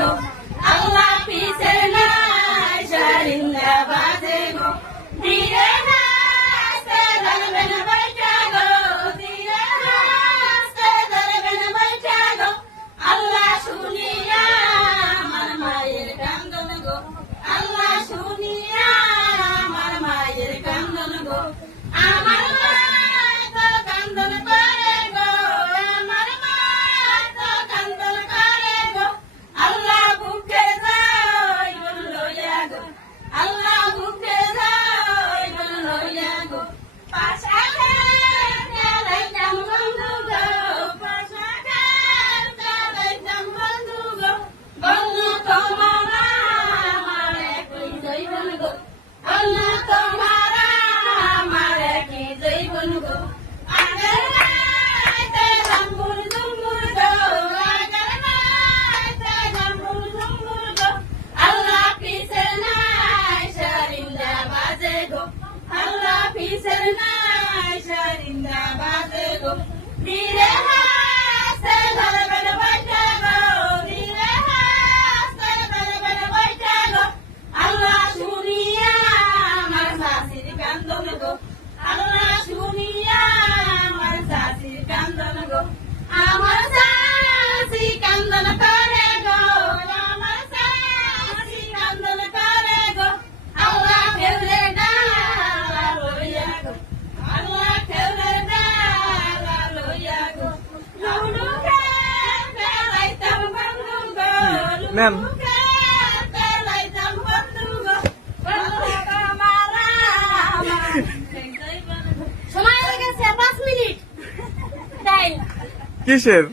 গো আল্লাহ পিছের নাই সারিন্দা বাজে গো ধীরে হাসতে ধরবেন বৈঠা গো ধীরে হাসতে ধরবেন বৈঠা গো আল্লাহ শুনিয়া আমার মায়ের কান্দন গো আল্লাহ শুনিয়া আমার মায়ের কান্দন গো আমার মা তো কান্দন করে গো আমার মা তো কান্দন করে গো আল্লাহ বুকে যাই লইয়া গো আল্লাহ বুকে যাই লইয়া গো পাশাকে চালাইতাম বন্ধু গো পাশাকে চালাইতাম বন্ধু গো বন্ধু তোমার আমারে কই যাইবন গো বন্ধু তোমার আমারে কি যাইবন গো আগের রাইতে জাম্বুর জুম্বুর গো আগের রাইতে জাম্বুর জুম্বুর গো আল্লাহ পিছের নাই সারিন্দা বাজে গো আল্লাহ পিছের নাই সারিন্দা বাজে গো ধীরে হাসতে ধরবেন বৈঠা গো ধীরে হাসতে ধরবেন বৈঠা গো আল্লাহ শুনিয়া আমার শাশির কান্দন গো আল্লাহ শুনিয়া আমার শাশির কান্দন গো আমার শাশি কান্দন করে গো আমার শাশি কান্দন করে গো আল্লাহ খেউরে ডালা লইয়া গো আল্লাহ খেউরে ডালা লইয়া গো লুডু খেলাইতাম বন্ধু গো ম্যাম। লুডু খেলাইতাম বন্ধু গো বন্ধু তোমার আমার সময় হয়ে গেছে 5 মিনিট তাই কিসের